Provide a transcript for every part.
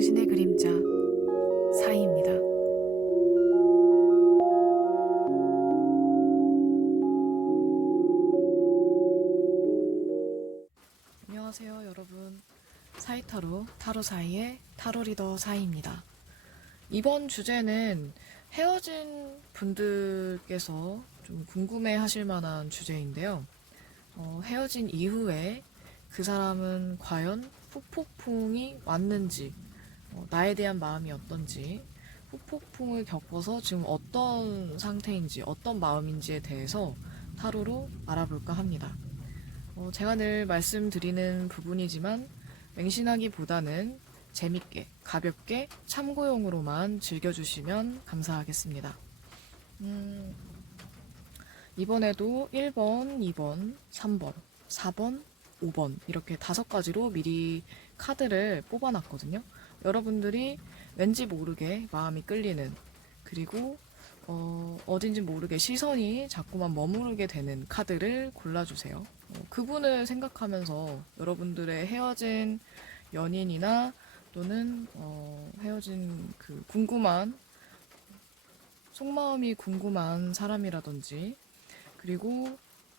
당신의 그림자 사이입니다. 안녕하세요 여러분, 사이타로 타로 사이의 타로 리더 사이입니다. 이번 주제는 헤어진 분들께서 좀 궁금해 하실 만한 주제인데요. 헤어진 이후에 그 사람은 과연 후폭풍이 왔는지, 나에 대한 마음이 어떤지, 후폭풍을 겪어서 지금 어떤 상태인지, 어떤 마음인지에 대해서 타로로 알아볼까 합니다. 제가 늘 말씀드리는 부분이지만 맹신하기보다는 재밌게, 가볍게, 참고용으로만 즐겨주시면 감사하겠습니다. 이번에도 1번, 2번, 3번, 4번, 5번 이렇게 5가지로 미리 카드를 뽑아놨거든요. 여러분들이 왠지 모르게 마음이 끌리는, 그리고 어딘지 모르게 시선이 자꾸만 머무르게 되는 카드를 골라주세요. 그분을 생각하면서 여러분들의 헤어진 연인이나 또는 헤어진 그 궁금한, 속마음이 궁금한 사람이라든지, 그리고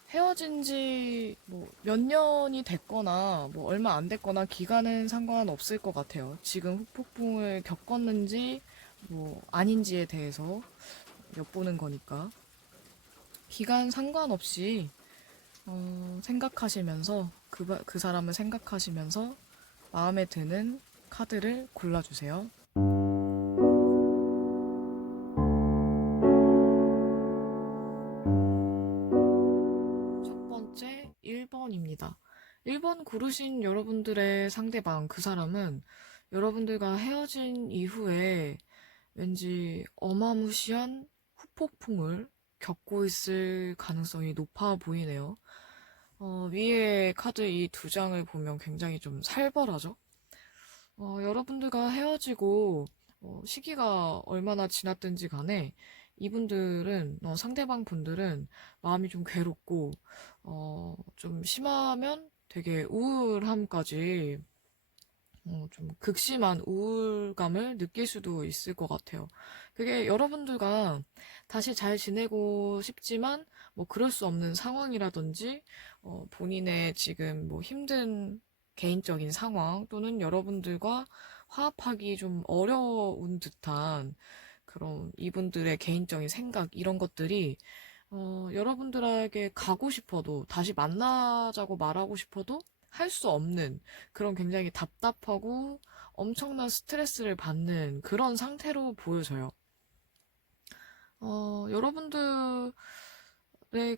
헤어진 지 뭐 몇 년이 됐거나 뭐 얼마 안 됐거나 기간은 상관없을 것 같아요. 지금 후폭풍을 겪었는지 뭐 아닌지에 대해서 엿보는 거니까. 기간 상관없이 생각하시면서 그 사람을 생각하시면서 마음에 드는 카드를 골라주세요. 첫 번째 1번입니다. 1번 고르신 여러분들의 상대방, 그 사람은 여러분들과 헤어진 이후에 왠지 어마무시한 후폭풍을 겪고 있을 가능성이 높아 보이네요. 위에 카드 이 2장을 보면 굉장히 좀 살벌하죠? 여러분들과 헤어지고 시기가 얼마나 지났든지 간에 이분들은, 상대방 분들은 마음이 좀 괴롭고, 좀 심하면 되게 우울함까지, 좀 극심한 우울감을 느낄 수도 있을 것 같아요. 그게 여러분들과 다시 잘 지내고 싶지만, 뭐 그럴 수 없는 상황이라든지, 본인의 지금 뭐 힘든 개인적인 상황, 또는 여러분들과 화합하기 좀 어려운 듯한 그런 이분들의 개인적인 생각, 이런 것들이 여러분들에게 가고 싶어도, 다시 만나자고 말하고 싶어도 할 수 없는, 그런 굉장히 답답하고 엄청난 스트레스를 받는 그런 상태로 보여져요. 여러분들의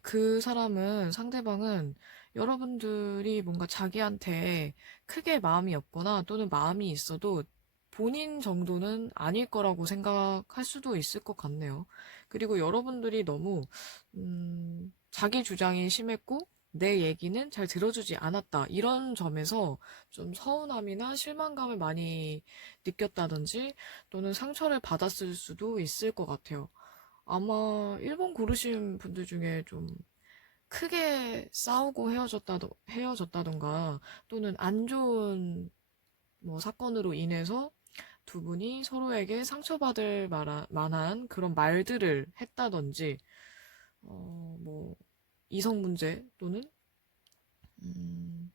그 사람은, 상대방은 여러분들이 뭔가 자기한테 크게 마음이 없거나 또는 마음이 있어도 본인 정도는 아닐 거라고 생각할 수도 있을 것 같네요. 그리고 여러분들이 너무 자기 주장이 심했고 내 얘기는 잘 들어주지 않았다, 이런 점에서 좀 서운함이나 실망감을 많이 느꼈다든지 또는 상처를 받았을 수도 있을 것 같아요. 아마 1번 고르신 분들 중에 좀 크게 싸우고 헤어졌다던가 또는 안 좋은 뭐 사건으로 인해서 두 분이 서로에게 상처받을 만한 그런 말들을 했다든지, 뭐 이성 문제 또는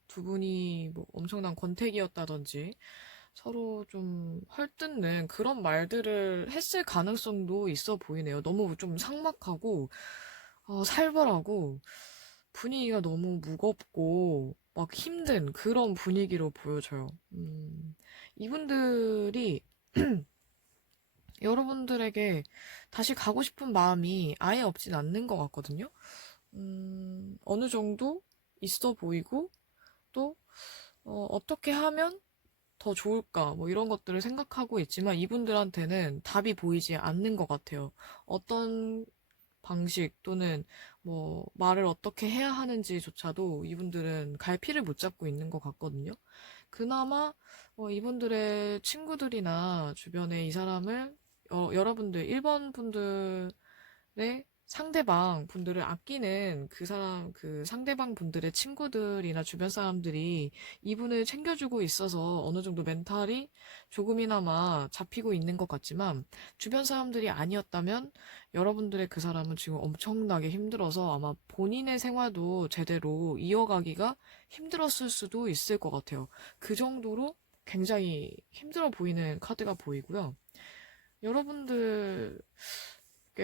두 분이 뭐 엄청난 권태기였다든지 서로 좀 헐뜯는 그런 말들을 했을 가능성도 있어 보이네요. 너무 좀 삭막하고 살벌하고 분위기가 너무 무겁고 막 힘든 그런 분위기로 보여져요. 이분들이 여러분들에게 다시 가고 싶은 마음이 아예 없진 않는 것 같거든요. 어느 정도 있어 보이고, 또 어떻게 하면 더 좋을까, 뭐 이런 것들을 생각하고 있지만 이분들한테는 답이 보이지 않는 것 같아요. 어떤 방식 또는 뭐 말을 어떻게 해야 하는지조차도 이분들은 갈피를 못 잡고 있는 것 같거든요. 그나마 이분들의 친구들이나 주변에 이 사람을, 여러분들 1번 분들의 상대방 분들을 아끼는 그 사람, 그 상대방 분들의 친구들이나 주변 사람들이 이분을 챙겨주고 있어서 어느 정도 멘탈이 조금이나마 잡히고 있는 것 같지만, 주변 사람들이 아니었다면 여러분들의 그 사람은 지금 엄청나게 힘들어서 아마 본인의 생활도 제대로 이어가기가 힘들었을 수도 있을 것 같아요. 그 정도로 굉장히 힘들어 보이는 카드가 보이고요. 여러분들께서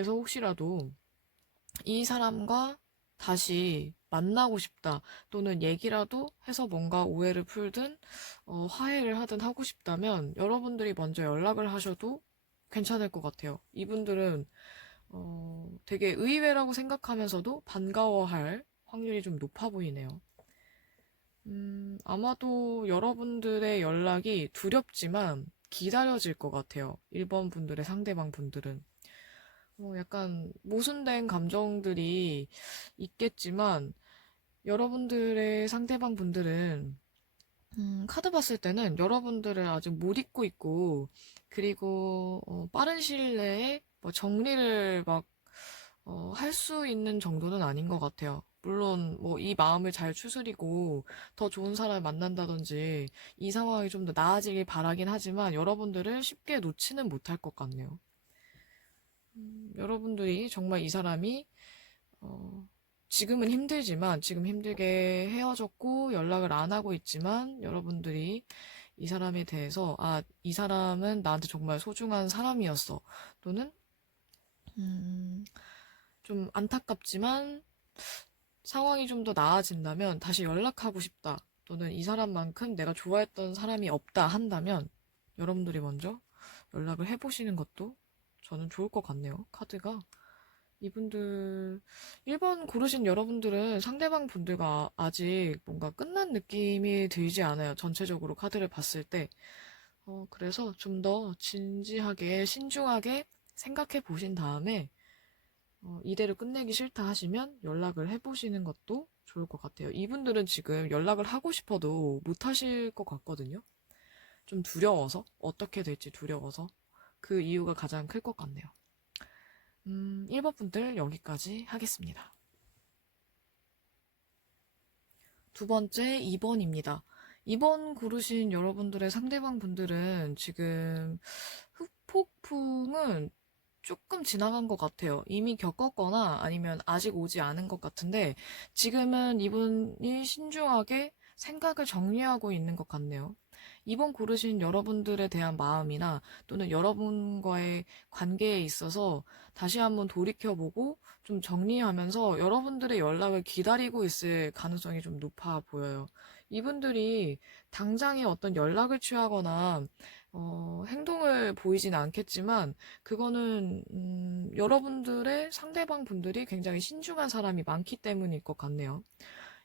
혹시라도 이 사람과 다시 만나고 싶다, 또는 얘기라도 해서 뭔가 오해를 풀든 화해를 하든 하고 싶다면 여러분들이 먼저 연락을 하셔도 괜찮을 것 같아요. 이분들은 되게 의외라고 생각하면서도 반가워할 확률이 좀 높아 보이네요. 아마도 여러분들의 연락이 두렵지만 기다려질 것 같아요. 1번 분들의 상대방 분들은. 약간 모순된 감정들이 있겠지만 여러분들의 상대방 분들은 카드 봤을 때는 여러분들을 아직 못 잊고 있고, 그리고 빠른 시일 내에 뭐 정리를 막 할 수 있는 정도는 아닌 것 같아요. 물론 뭐 이 마음을 잘 추스리고 더 좋은 사람을 만난다든지 이 상황이 좀 더 나아지길 바라긴 하지만 여러분들을 쉽게 놓지는 못할 것 같네요. 여러분들이 정말 이 사람이 어, 지금은 힘들지만, 지금 힘들게 헤어졌고 연락을 안 하고 있지만 여러분들이 이 사람에 대해서, 아, 이 사람은 나한테 정말 소중한 사람이었어, 또는 음, 좀 안타깝지만 상황이 좀 더 나아진다면 다시 연락하고 싶다, 또는 이 사람만큼 내가 좋아했던 사람이 없다 한다면 여러분들이 먼저 연락을 해보시는 것도 저는 좋을 것 같네요, 카드가. 이분들, 1번 고르신 여러분들은 상대방 분들과 아직 뭔가 끝난 느낌이 들지 않아요. 전체적으로 카드를 봤을 때. 그래서 좀 더 진지하게, 신중하게 생각해 보신 다음에, 이대로 끝내기 싫다 하시면 연락을 해보시는 것도 좋을 것 같아요. 이분들은 지금 연락을 하고 싶어도 못 하실 것 같거든요. 좀 두려워서, 어떻게 될지 두려워서. 그 이유가 가장 클 것 같네요. 1번 분들 여기까지 하겠습니다. 두 번째, 2번입니다. 2번 고르신 여러분들의 상대방 분들은 지금 흑폭풍은 조금 지나간 것 같아요. 이미 겪었거나 아니면 아직 오지 않은 것 같은데, 지금은 이분이 신중하게 생각을 정리하고 있는 것 같네요. 이번 고르신 여러분들에 대한 마음이나 또는 여러분과의 관계에 있어서 다시 한번 돌이켜보고 좀 정리하면서 여러분들의 연락을 기다리고 있을 가능성이 좀 높아 보여요. 이분들이 당장에 어떤 연락을 취하거나 행동을 보이진 않겠지만, 그거는 여러분들의 상대방 분들이 굉장히 신중한 사람이 많기 때문일 것 같네요.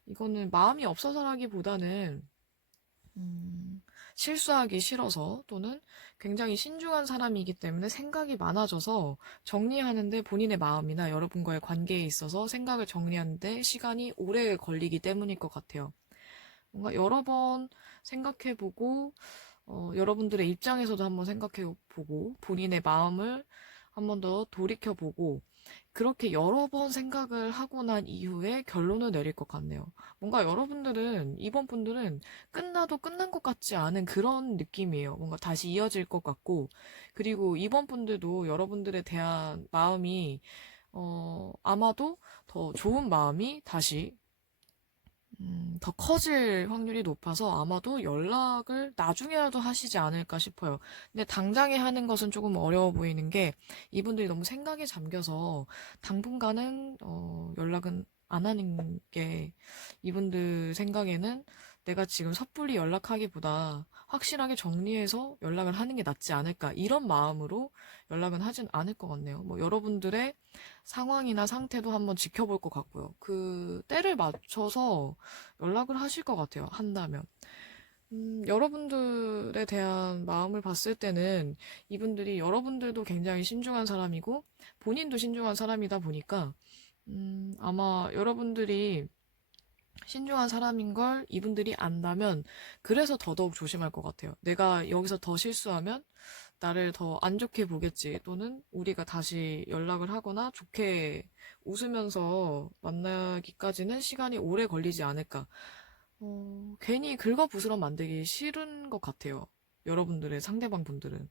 이거는 마음이 없어서라기보다는 실수하기 싫어서, 또는 굉장히 신중한 사람이기 때문에 생각이 많아져서 정리하는데, 본인의 마음이나 여러분과의 관계에 있어서 생각을 정리하는데 시간이 오래 걸리기 때문일 것 같아요. 뭔가 여러 번 생각해보고, 여러분들의 입장에서도 한번 생각해보고, 본인의 마음을 한번 더 돌이켜보고, 그렇게 여러 번 생각을 하고 난 이후에 결론을 내릴 것 같네요. 뭔가 여러분들은, 이번 분들은 끝나도 끝난 것 같지 않은 그런 느낌이에요. 뭔가 다시 이어질 것 같고, 그리고 이번 분들도 여러분들에 대한 마음이, 아마도 더 좋은 마음이 다시 더 커질 확률이 높아서 아마도 연락을 나중에라도 하시지 않을까 싶어요. 근데 당장에 하는 것은 조금 어려워 보이는 게, 이분들이 너무 생각에 잠겨서 당분간은 연락은 안 하는 게, 이분들 생각에는 내가 지금 섣불리 연락하기보다 확실하게 정리해서 연락을 하는 게 낫지 않을까, 이런 마음으로 연락은 하진 않을 것 같네요. 뭐 여러분들의 상황이나 상태도 한번 지켜볼 것 같고요. 그 때를 맞춰서 연락을 하실 것 같아요, 한다면. 여러분들에 대한 마음을 봤을 때는 이분들이, 여러분들도 굉장히 신중한 사람이고 본인도 신중한 사람이다 보니까 아마 여러분들이 신중한 사람인 걸 이분들이 안다면, 그래서 더더욱 조심할 것 같아요. 내가 여기서 더 실수하면 나를 더 안 좋게 보겠지. 또는 우리가 다시 연락을 하거나 좋게 웃으면서 만나기까지는 시간이 오래 걸리지 않을까. 괜히 긁어부스럼 만들기 싫은 것 같아요. 여러분들의 상대방 분들은.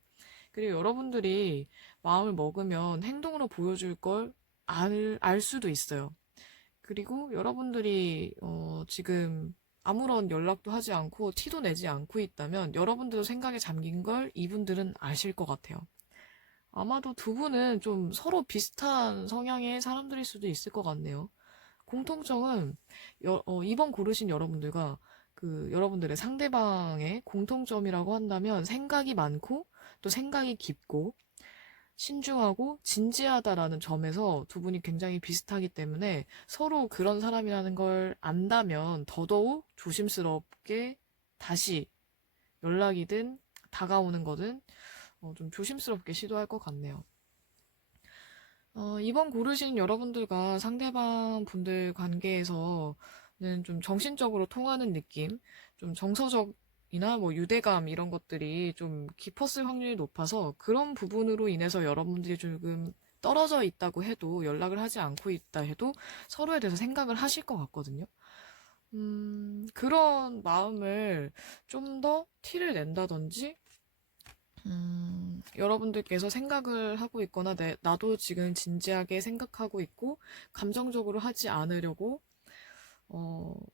그리고 여러분들이 마음을 먹으면 행동으로 보여줄 걸 알 수도 있어요. 그리고 여러분들이 지금 아무런 연락도 하지 않고 티도 내지 않고 있다면 여러분들도 생각에 잠긴 걸 이분들은 아실 것 같아요. 아마도 두 분은 좀 서로 비슷한 성향의 사람들일 수도 있을 것 같네요. 공통점은 이번 고르신 여러분들과 그 여러분들의 상대방의 공통점이라고 한다면 생각이 많고 또 생각이 깊고 신중하고 진지하다라는 점에서 두 분이 굉장히 비슷하기 때문에 서로 그런 사람이라는 걸 안다면 더더욱 조심스럽게 다시 연락이든 다가오는 거든 좀 조심스럽게 시도할 것 같네요. 이번 고르신 여러분들과 상대방 분들 관계에서는 좀 정신적으로 통하는 느낌, 좀 정서적이나 뭐 유대감 이런 것들이 좀 깊었을 확률이 높아서 그런 부분으로 인해서 여러분들이 조금 떨어져 있다고 해도 연락을 하지 않고 있다 해도 서로에 대해서 생각을 하실 것 같거든요. 그런 마음을 좀 더 티를 낸다든지 여러분들께서 생각을 하고 있거나 나도 지금 진지하게 생각하고 있고 감정적으로 하지 않으려고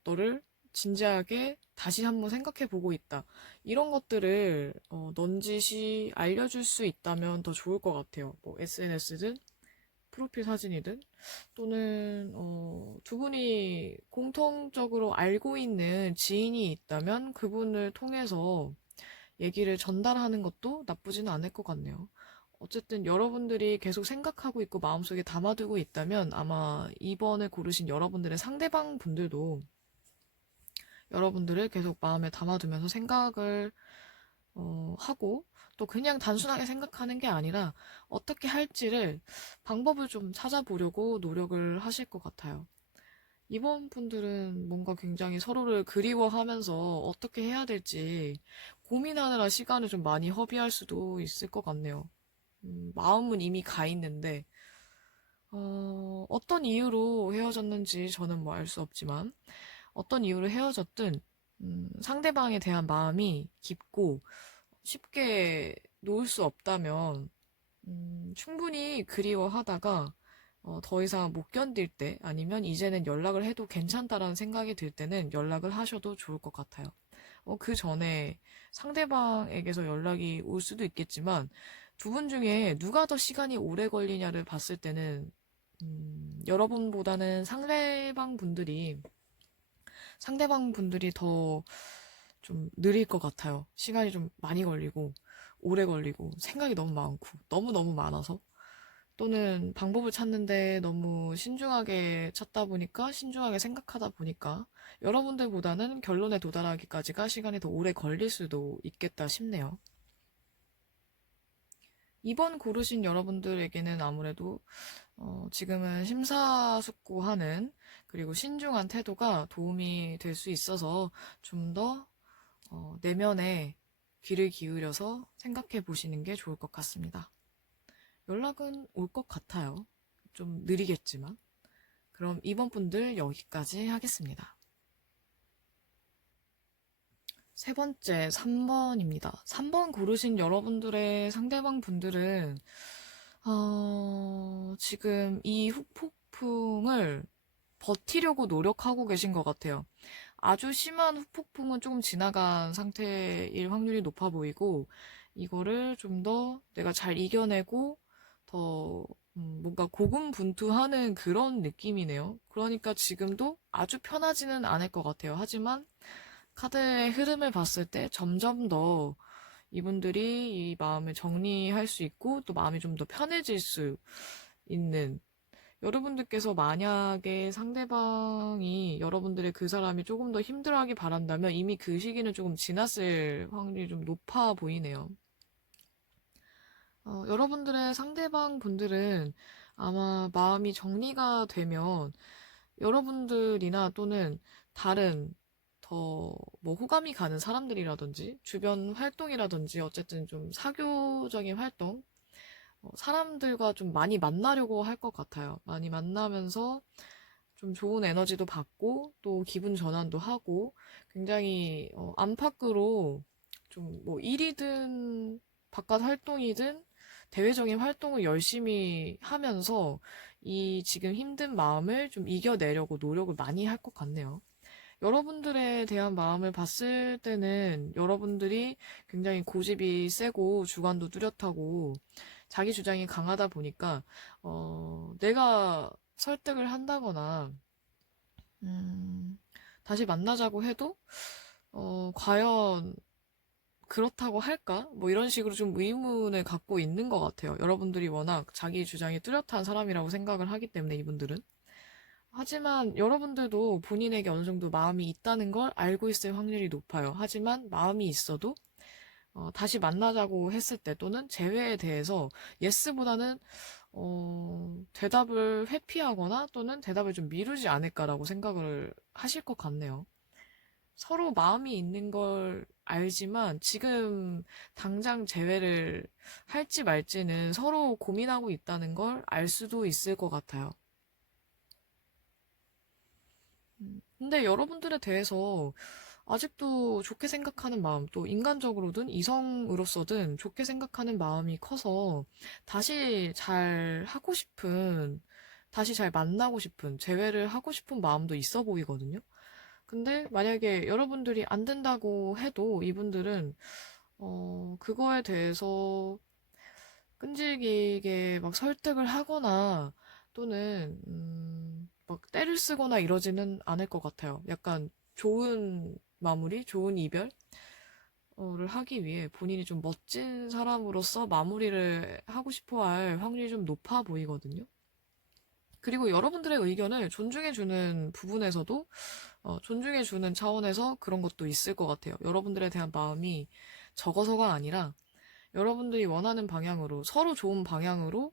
너를 진지하게 다시 한번 생각해 보고 있다. 이런 것들을 넌지시 알려줄 수 있다면 더 좋을 것 같아요. 뭐 SNS든 프로필 사진이든 또는 두 분이 공통적으로 알고 있는 지인이 있다면 그분을 통해서 얘기를 전달하는 것도 나쁘지는 않을 것 같네요. 어쨌든 여러분들이 계속 생각하고 있고 마음속에 담아두고 있다면 아마 이번에 고르신 여러분들의 상대방 분들도 여러분들을 계속 마음에 담아두면서 생각을 하고 또 그냥 단순하게 생각하는 게 아니라 어떻게 할지를 방법을 좀 찾아보려고 노력을 하실 것 같아요. 이번 분들은 뭔가 굉장히 서로를 그리워하면서 어떻게 해야 될지 고민하느라 시간을 좀 많이 허비할 수도 있을 것 같네요. 마음은 이미 가 있는데, 어떤 이유로 헤어졌는지 저는 뭐 알 수 없지만, 어떤 이유로 헤어졌든, 상대방에 대한 마음이 깊고 쉽게 놓을 수 없다면, 충분히 그리워하다가 더 이상 못 견딜 때 아니면 이제는 연락을 해도 괜찮다라는 생각이 들 때는 연락을 하셔도 좋을 것 같아요. 그 전에 상대방에게서 연락이 올 수도 있겠지만 두 분 중에 누가 더 시간이 오래 걸리냐를 봤을 때는 여러분보다는 상대방 분들이 더 좀 느릴 것 같아요. 시간이 좀 많이 걸리고 오래 걸리고 생각이 너무 많고 너무너무 많아서 또는 방법을 찾는데 너무 신중하게 찾다 보니까, 신중하게 생각하다 보니까, 여러분들보다는 결론에 도달하기까지가 시간이 더 오래 걸릴 수도 있겠다 싶네요. 이번 고르신 여러분들에게는 아무래도, 지금은 심사숙고하는, 그리고 신중한 태도가 도움이 될 수 있어서 좀 더, 내면에 귀를 기울여서 생각해 보시는 게 좋을 것 같습니다. 연락은 올 것 같아요. 좀 느리겠지만. 그럼 이번 분들 여기까지 하겠습니다. 세 번째, 3번입니다. 3번 고르신 여러분들의 상대방 분들은, 지금 이 후폭풍을 버티려고 노력하고 계신 것 같아요. 아주 심한 후폭풍은 조금 지나간 상태일 확률이 높아 보이고, 이거를 좀 더 내가 잘 이겨내고, 더 뭔가 고군분투하는 그런 느낌이네요. 그러니까 지금도 아주 편하지는 않을 것 같아요. 하지만 카드의 흐름을 봤을 때 점점 더 이분들이 이 마음을 정리할 수 있고 또 마음이 좀 더 편해질 수 있는 여러분들께서 만약에 상대방이 여러분들의 그 사람이 조금 더 힘들어하길 바란다면 이미 그 시기는 조금 지났을 확률이 좀 높아 보이네요. 여러분들의 상대방 분들은 아마 마음이 정리가 되면 여러분들이나 또는 다른 더 뭐 호감이 가는 사람들이라든지 주변 활동이라든지 어쨌든 좀 사교적인 활동, 사람들과 좀 많이 만나려고 할 것 같아요. 많이 만나면서 좀 좋은 에너지도 받고 또 기분 전환도 하고 굉장히 안팎으로 좀 뭐 일이든 바깥 활동이든 대외적인 활동을 열심히 하면서 이 지금 힘든 마음을 좀 이겨내려고 노력을 많이 할 것 같네요. 여러분들에 대한 마음을 봤을 때는 여러분들이 굉장히 고집이 세고 주관도 뚜렷하고 자기 주장이 강하다 보니까 내가 설득을 한다거나 음, 다시 만나자고 해도 과연 그렇다고 할까? 뭐 이런 식으로 좀 의문을 갖고 있는 것 같아요. 여러분들이 워낙 자기 주장이 뚜렷한 사람이라고 생각을 하기 때문에 이분들은. 하지만 여러분들도 본인에게 어느 정도 마음이 있다는 걸 알고 있을 확률이 높아요. 하지만 마음이 있어도 다시 만나자고 했을 때 또는 재회에 대해서 예스보다는 대답을 회피하거나 또는 대답을 좀 미루지 않을까라고 생각을 하실 것 같네요. 서로 마음이 있는 걸 알지만 지금 당장 재회를 할지 말지는 서로 고민하고 있다는 걸 알 수도 있을 것 같아요. 근데 여러분들에 대해서 아직도 좋게 생각하는 마음, 또 인간적으로든 이성으로서든 좋게 생각하는 마음이 커서 다시 잘 하고 싶은, 다시 잘 만나고 싶은, 재회를 하고 싶은 마음도 있어 보이거든요. 근데 만약에 여러분들이 안 된다고 해도 이분들은, 그거에 대해서 끈질기게 막 설득을 하거나 또는, 막 때를 쓰거나 이러지는 않을 것 같아요. 약간 좋은 마무리, 좋은 이별을 하기 위해 본인이 좀 멋진 사람으로서 마무리를 하고 싶어 할 확률이 좀 높아 보이거든요. 그리고 여러분들의 의견을 존중해주는 부분에서도, 존중해주는 차원에서 그런 것도 있을 것 같아요. 여러분들에 대한 마음이 적어서가 아니라 여러분들이 원하는 방향으로, 서로 좋은 방향으로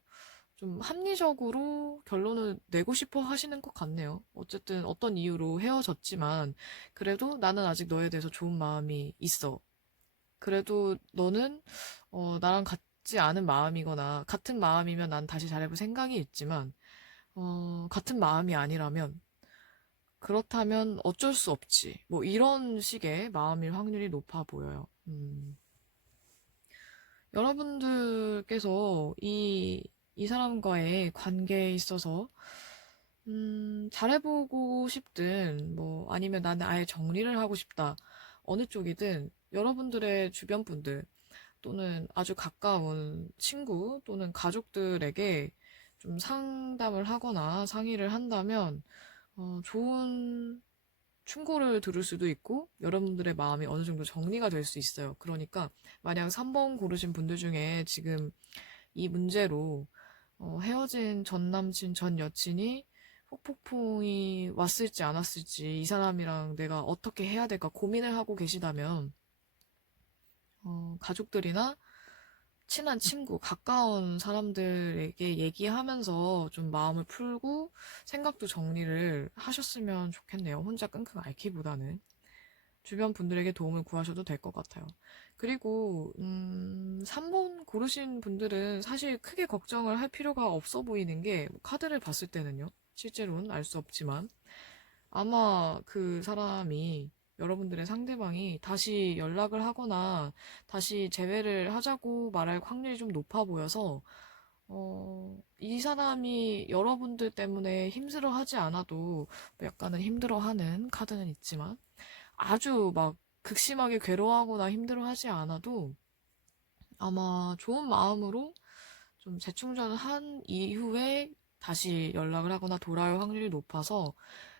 좀 합리적으로 결론을 내고 싶어 하시는 것 같네요. 어쨌든 어떤 이유로 헤어졌지만, 그래도 나는 아직 너에 대해서 좋은 마음이 있어. 그래도 너는, 나랑 같지 않은 마음이거나, 같은 마음이면 난 다시 잘해볼 생각이 있지만, 같은 마음이 아니라면, 그렇다면 어쩔 수 없지. 뭐 이런 식의 마음일 확률이 높아 보여요. 여러분들께서 이 사람과의 관계에 있어서, 잘해보고 싶든, 뭐, 아니면 나는 아예 정리를 하고 싶다. 어느 쪽이든, 여러분들의 주변 분들, 또는 아주 가까운 친구, 또는 가족들에게 좀 상담을 하거나 상의를 한다면, 좋은 충고를 들을 수도 있고 여러분들의 마음이 어느 정도 정리가 될 수 있어요. 그러니까 만약 3번 고르신 분들 중에 지금 이 문제로 헤어진 전 남친, 전 여친이 후폭풍이 왔을지 안 왔을지 이 사람이랑 내가 어떻게 해야 될까 고민을 하고 계시다면 가족들이나 친한 친구, 가까운 사람들에게 얘기하면서 좀 마음을 풀고 생각도 정리를 하셨으면 좋겠네요. 혼자 끙끙 앓기보다는. 주변 분들에게 도움을 구하셔도 될 것 같아요. 그리고, 3번 고르신 분들은 사실 크게 걱정을 할 필요가 없어 보이는 게, 카드를 봤을 때는요. 실제로는 알 수 없지만, 아마 그 사람이 여러분들의 상대방이 다시 연락을 하거나 다시 재회를 하자고 말할 확률이 좀 높아 보여서 이 사람이 여러분들 때문에 힘들어하지 않아도 뭐 약간은 힘들어하는 카드는 있지만 아주 막 극심하게 괴로워하거나 힘들어하지 않아도 아마 좋은 마음으로 좀 재충전을 한 이후에 다시 연락을 하거나 돌아올 확률이 높아서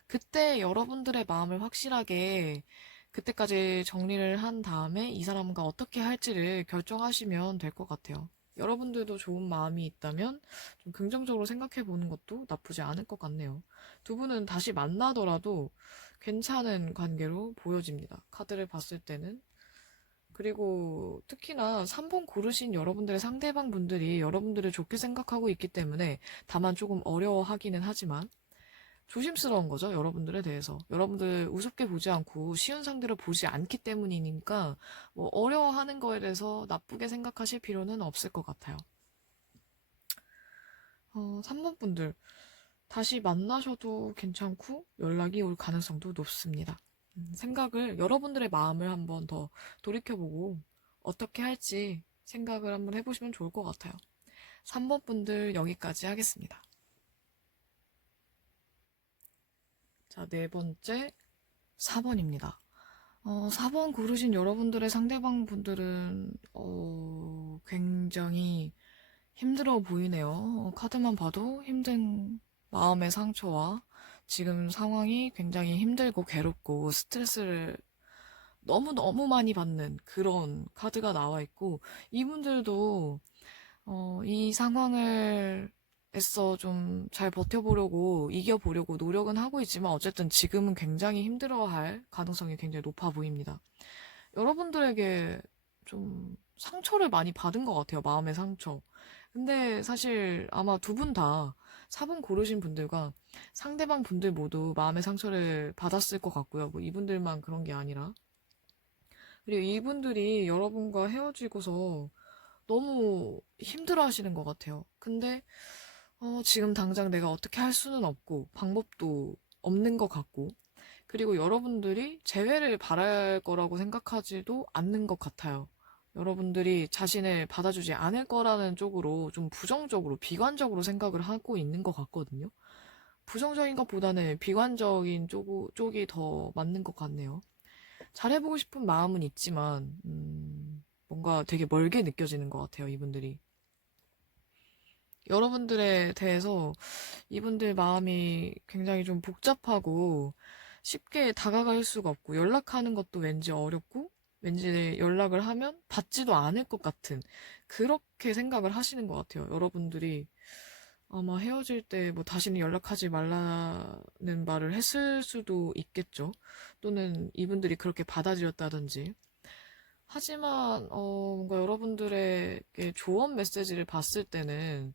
그때 여러분들의 마음을 확실하게 그때까지 정리를 한 다음에 이 사람과 어떻게 할지를 결정하시면 될 것 같아요. 여러분들도 좋은 마음이 있다면 좀 긍정적으로 생각해 보는 것도 나쁘지 않을 것 같네요. 두 분은 다시 만나더라도 괜찮은 관계로 보여집니다. 카드를 봤을 때는. 그리고 특히나 3번 고르신 여러분들의 상대방 분들이 여러분들을 좋게 생각하고 있기 때문에 다만 조금 어려워하기는 하지만 조심스러운 거죠, 여러분들에 대해서. 여러분들 우습게 보지 않고 쉬운 상대로 보지 않기 때문이니까 뭐 어려워하는 거에 대해서 나쁘게 생각하실 필요는 없을 것 같아요. 3번 분들 다시 만나셔도 괜찮고 연락이 올 가능성도 높습니다. 생각을 여러분들의 마음을 한번 더 돌이켜보고 어떻게 할지 생각을 한번 해보시면 좋을 것 같아요. 3번 분들 여기까지 하겠습니다. 자, 네 번째 4번입니다. 4번 고르신 여러분들의 상대방 분들은 굉장히 힘들어 보이네요. 카드만 봐도 힘든 마음의 상처와 지금 상황이 굉장히 힘들고 괴롭고 스트레스를 너무너무 많이 받는 그런 카드가 나와 있고, 이분들도 이 상황을 애써 좀 잘 버텨보려고 이겨보려고 노력은 하고 있지만 어쨌든 지금은 굉장히 힘들어할 가능성이 굉장히 높아 보입니다. 여러분들에게 좀 상처를 많이 받은 것 같아요. 마음의 상처. 근데 사실 아마 두 분 다 4번 고르신 분들과 상대방 분들 모두 마음의 상처를 받았을 것 같고요. 뭐 이분들만 그런 게 아니라. 그리고 이분들이 여러분과 헤어지고서 너무 힘들어 하시는 것 같아요. 근데 지금 당장 내가 어떻게 할 수는 없고 방법도 없는 것 같고, 그리고 여러분들이 재회를 바랄 거라고 생각하지도 않는 것 같아요. 여러분들이 자신을 받아주지 않을 거라는 쪽으로 좀 부정적으로, 비관적으로 생각을 하고 있는 것 같거든요. 부정적인 것보다는 비관적인 쪽이 더 맞는 것 같네요. 잘해보고 싶은 마음은 있지만, 뭔가 되게 멀게 느껴지는 것 같아요, 이분들이. 여러분들에 대해서 이분들 마음이 굉장히 좀 복잡하고 쉽게 다가갈 수가 없고 연락하는 것도 왠지 어렵고 왠지 연락을 하면 받지도 않을 것 같은 그렇게 생각을 하시는 것 같아요. 여러분들이 아마 헤어질 때 뭐 다시는 연락하지 말라는 말을 했을 수도 있겠죠. 또는 이분들이 그렇게 받아들였다든지. 하지만 뭔가 여러분들에게 조언 메시지를 봤을 때는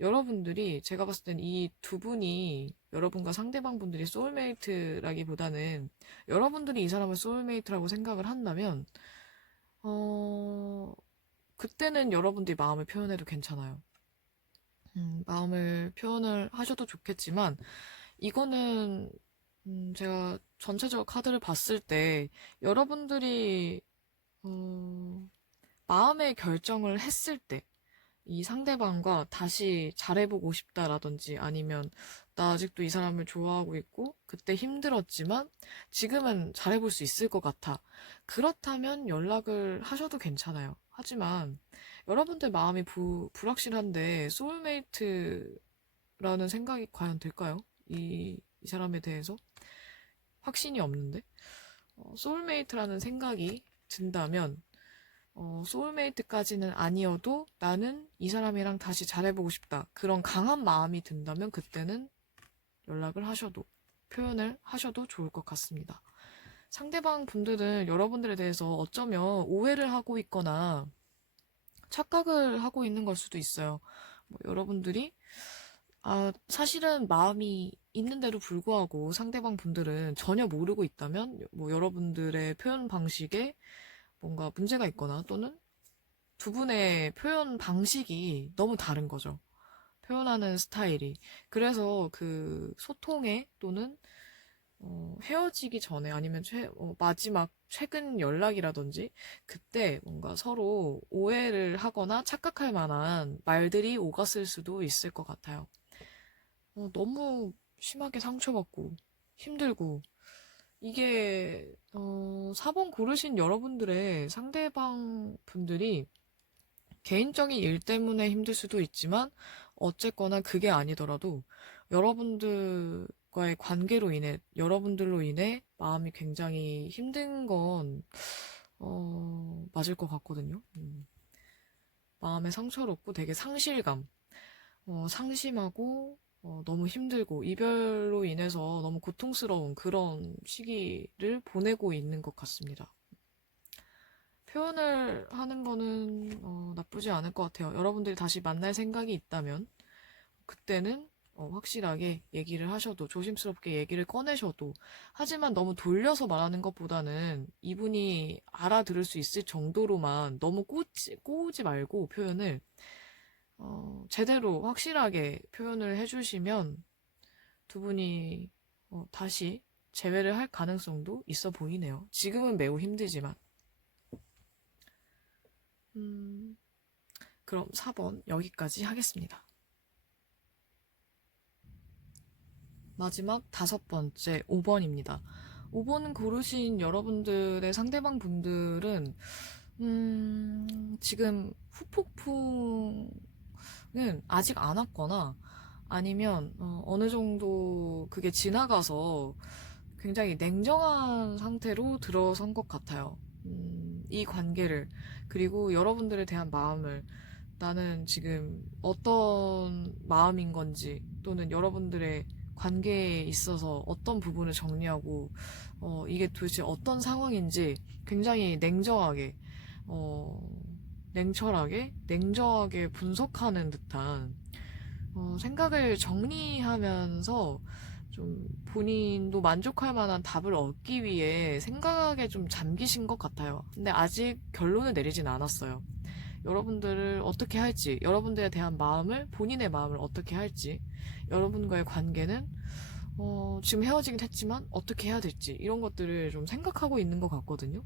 여러분들이, 제가 봤을 땐 이 두 분이 여러분과 상대방 분들이 소울메이트라기보다는 여러분들이 이 사람을 소울메이트라고 생각을 한다면 어 그때는 여러분들이 마음을 표현해도 괜찮아요. 마음을 표현을 하셔도 좋겠지만 이거는 제가 전체적으로 카드를 봤을 때 여러분들이 마음의 결정을 했을 때 이 상대방과 다시 잘해보고 싶다라든지 아니면 나 아직도 이 사람을 좋아하고 있고 그때 힘들었지만 지금은 잘해볼 수 있을 것 같아. 그렇다면 연락을 하셔도 괜찮아요. 하지만 여러분들 마음이 불확실한데 소울메이트라는 생각이 과연 들까요? 이 사람에 대해서 확신이 없는데 소울메이트라는 생각이 든다면 소울메이트까지는 아니어도 나는 이 사람이랑 다시 잘해보고 싶다. 그런 강한 마음이 든다면 그때는 연락을 하셔도, 표현을 하셔도 좋을 것 같습니다. 상대방 분들은 여러분들에 대해서 어쩌면 오해를 하고 있거나 착각을 하고 있는 걸 수도 있어요. 뭐 여러분들이 사실은 마음이 있는데도 불구하고 상대방 분들은 전혀 모르고 있다면 뭐 여러분들의 표현 방식에 뭔가 문제가 있거나 또는 두 분의 표현 방식이 너무 다른 거죠. 표현하는 스타일이. 그래서 그 소통에 또는 헤어지기 전에 아니면 마지막 최근 연락이라든지 그때 뭔가 서로 오해를 하거나 착각할 만한 말들이 오갔을 수도 있을 것 같아요. 너무 심하게 상처받고 힘들고 이게 4번 고르신 여러분들의 상대방 분들이 개인적인 일 때문에 힘들 수도 있지만 어쨌거나 그게 아니더라도 여러분들과의 관계로 인해 여러분들로 인해 마음이 굉장히 힘든 건 맞을 것 같거든요. 마음에 상처를 얻고 되게 상실감, 상심하고 너무 힘들고 이별로 인해서 너무 고통스러운 그런 시기를 보내고 있는 것 같습니다. 표현을 하는 거는 나쁘지 않을 것 같아요. 여러분들이 다시 만날 생각이 있다면 그때는 확실하게 얘기를 하셔도, 조심스럽게 얘기를 꺼내셔도, 하지만 너무 돌려서 말하는 것보다는 이분이 알아들을 수 있을 정도로만 너무 꼬우지 말고 표현을, 제대로 확실하게 표현을 해주시면 두 분이 다시 재회를 할 가능성도 있어 보이네요. 지금은 매우 힘들지만. 음, 그럼 4번 여기까지 하겠습니다. 마지막 5번째 5번입니다. 5번 고르신 여러분들의 상대방 분들은 지금 후폭풍은 아직 안 왔거나 아니면 어느 정도 그게 지나가서 굉장히 냉정한 상태로 들어선 것 같아요. 이 관계를, 그리고 여러분들에 대한 마음을, 나는 지금 어떤 마음인 건지, 또는 여러분들의 관계에 있어서 어떤 부분을 정리하고, 이게 도대체 어떤 상황인지 굉장히 냉정하게, 어, 냉철하게, 냉정하게 분석하는 듯한, 생각을 정리하면서 좀 본인도 만족할 만한 답을 얻기 위해 생각에 좀 잠기신 것 같아요. 근데 아직 결론을 내리진 않았어요. 여러분들을 어떻게 할지, 여러분들에 대한 마음을, 본인의 마음을 어떻게 할지, 여러분과의 관계는 지금 헤어지긴 했지만 어떻게 해야 될지, 이런 것들을 좀 생각하고 있는 것 같거든요.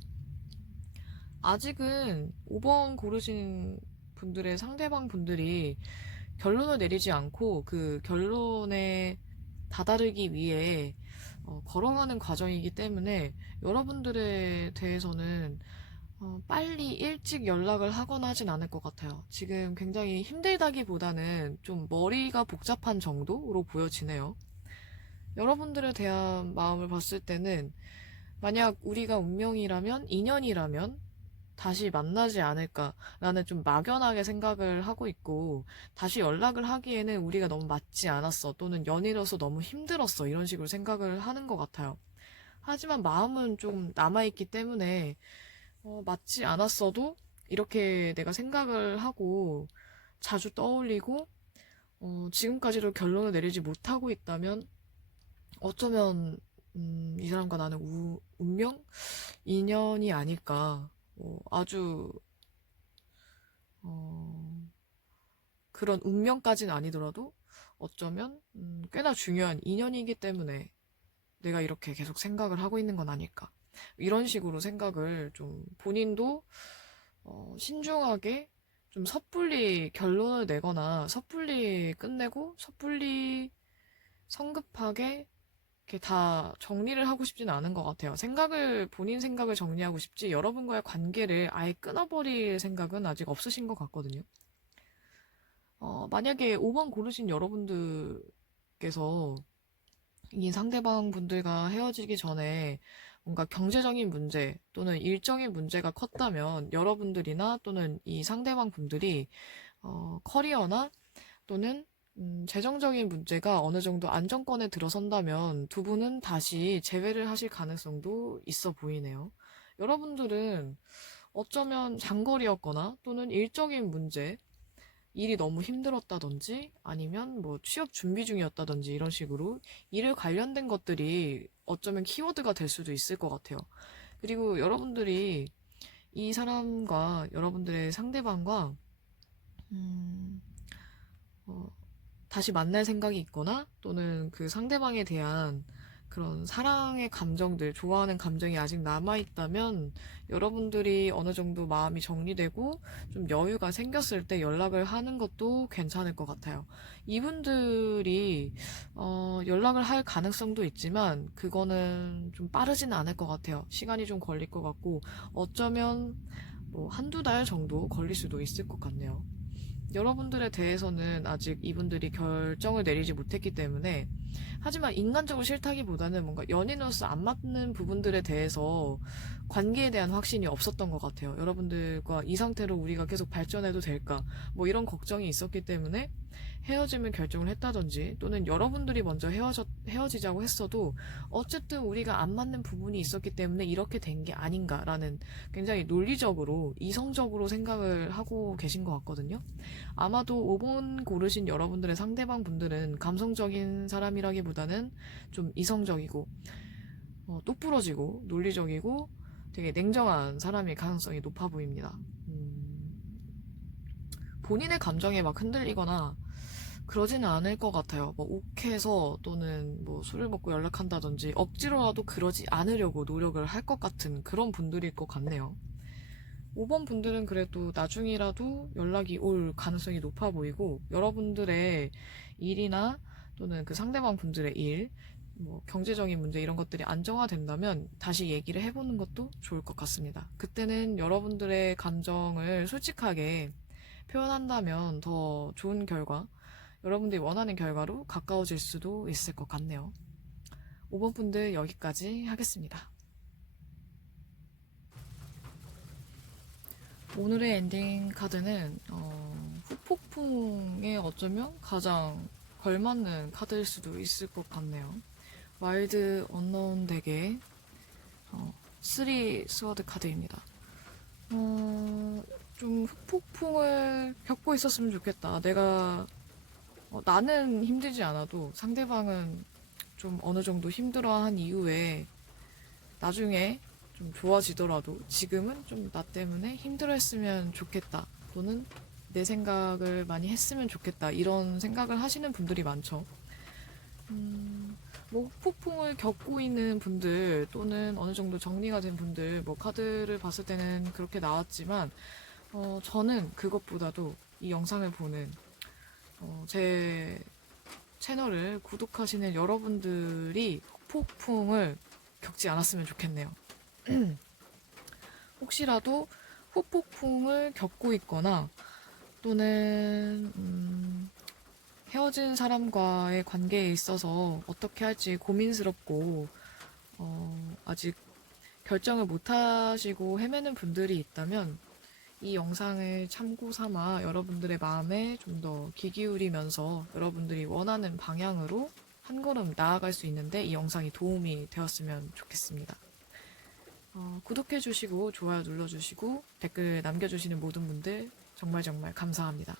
아직은 5번 고르신 분들의 상대방 분들이 결론을 내리지 않고 그 결론에 다다르기 위해 걸어가는 과정이기 때문에, 여러분들에 대해서는 빨리 일찍 연락을 하거나 하진 않을 것 같아요. 지금 굉장히 힘들다기보다는 좀 머리가 복잡한 정도로 보여지네요. 여러분들에 대한 마음을 봤을 때는, 만약 우리가 운명이라면, 인연이라면 다시 만나지 않을까라는 좀 막연하게 생각을 하고 있고, 다시 연락을 하기에는 우리가 너무 맞지 않았어, 또는 연이라서 너무 힘들었어, 이런 식으로 생각을 하는 것 같아요. 하지만 마음은 좀 남아있기 때문에, 맞지 않았어도 이렇게 내가 생각을 하고 자주 떠올리고, 지금까지도 결론을 내리지 못하고 있다면, 어쩌면 이 사람과 나는 운명? 인연이 아닐까. 아주 어, 그런 운명까지는 아니더라도 어쩌면 꽤나 중요한 인연이기 때문에 내가 이렇게 계속 생각을 하고 있는 건 아닐까. 이런 식으로 생각을 좀 본인도 신중하게 좀 섣불리 결론을 내거나 섣불리 끝내고 섣불리 성급하게 이렇게 다 정리를 하고 싶지는 않은 것 같아요. 본인 생각을 정리하고 싶지, 여러분과의 관계를 아예 끊어버릴 생각은 아직 없으신 것 같거든요. 만약에 5번 고르신 여러분들께서 이 상대방 분들과 헤어지기 전에 뭔가 경제적인 문제 또는 일적인 문제가 컸다면, 여러분들이나 또는 이 상대방 분들이 커리어나 또는 재정적인 문제가 어느 정도 안정권에 들어선다면 두 분은 다시 재회를 하실 가능성도 있어 보이네요. 여러분들은 어쩌면 장거리였거나 또는 일적인 문제, 일이 너무 힘들었다든지 아니면 뭐 취업 준비 중이었다든지, 이런 식으로 일에 관련된 것들이 어쩌면 키워드가 될 수도 있을 것 같아요. 그리고 여러분들이 이 사람과, 여러분들의 상대방과 음, 어, 다시 만날 생각이 있거나 또는 그 상대방에 대한 그런 사랑의 감정들, 좋아하는 감정이 아직 남아있다면, 여러분들이 어느 정도 마음이 정리되고 좀 여유가 생겼을 때 연락을 하는 것도 괜찮을 것 같아요. 이분들이 연락을 할 가능성도 있지만 그거는 좀 빠르지는 않을 것 같아요. 시간이 좀 걸릴 것 같고, 어쩌면 뭐 한두 달 정도 걸릴 수도 있을 것 같네요. 여러분들에 대해서는 아직 이분들이 결정을 내리지 못했기 때문에, 하지만 인간적으로 싫다기보다는 뭔가 연인으로서 안 맞는 부분들에 대해서 관계에 대한 확신이 없었던 것 같아요. 여러분들과 이 상태로 우리가 계속 발전해도 될까? 뭐 이런 걱정이 있었기 때문에 헤어짐을 결정을 했다든지 또는 여러분들이 먼저 헤어지자고 했어도 어쨌든 우리가 안 맞는 부분이 있었기 때문에 이렇게 된 게 아닌가라는 굉장히 논리적으로 이성적으로 생각을 하고 계신 것 같거든요. 아마도 5번 고르신 여러분들의 상대방 분들은 감성적인 사람이라기보다는 좀 이성적이고 똑부러지고 논리적이고 되게 냉정한 사람일 가능성이 높아 보입니다. 본인의 감정에 막 흔들리거나 그러지는 않을 것 같아요. 뭐 욱해서 또는 뭐 술을 먹고 연락한다든지 억지로라도 그러지 않으려고 노력을 할 것 같은 그런 분들일 것 같네요. 5번 분들은 그래도 나중이라도 연락이 올 가능성이 높아 보이고 여러분들의 일이나 또는 그 상대방 분들의 일, 뭐 경제적인 문제 이런 것들이 안정화된다면 다시 얘기를 해보는 것도 좋을 것 같습니다. 그때는 여러분들의 감정을 솔직하게 표현한다면 더 좋은 결과, 여러분들이 원하는 결과로 가까워질 수도 있을 것 같네요. 5번 분들 여기까지 하겠습니다. 오늘의 엔딩 카드는 후폭풍에 어쩌면 가장 걸맞는 카드일 수도 있을 것 같네요. 와일드 언노운 덱의 3 스워드 카드입니다. 좀 후폭풍을 겪고 있었으면 좋겠다. 나는 힘들지 않아도 상대방은 좀 어느 정도 힘들어한 이후에 나중에 좀 좋아지더라도 지금은 좀 나 때문에 힘들어했으면 좋겠다. 또는 내 생각을 많이 했으면 좋겠다. 이런 생각을 하시는 분들이 많죠. 뭐 폭풍을 겪고 있는 분들 또는 어느 정도 정리가 된 분들 뭐 카드를 봤을 때는 그렇게 나왔지만 저는 그것보다도 이 영상을 보는 제 채널을 구독하시는 여러분들이 폭풍을 겪지 않았으면 좋겠네요. 혹시라도 후폭풍을 겪고 있거나 또는 헤어진 사람과의 관계에 있어서 어떻게 할지 고민스럽고 아직 결정을 못하시고 헤매는 분들이 있다면 이 영상을 참고 삼아 여러분들의 마음에 좀 더 귀 기울이면서 여러분들이 원하는 방향으로 한 걸음 나아갈 수 있는데 이 영상이 도움이 되었으면 좋겠습니다. 구독해주시고 좋아요 눌러주시고 댓글 남겨주시는 모든 분들 정말 정말 감사합니다.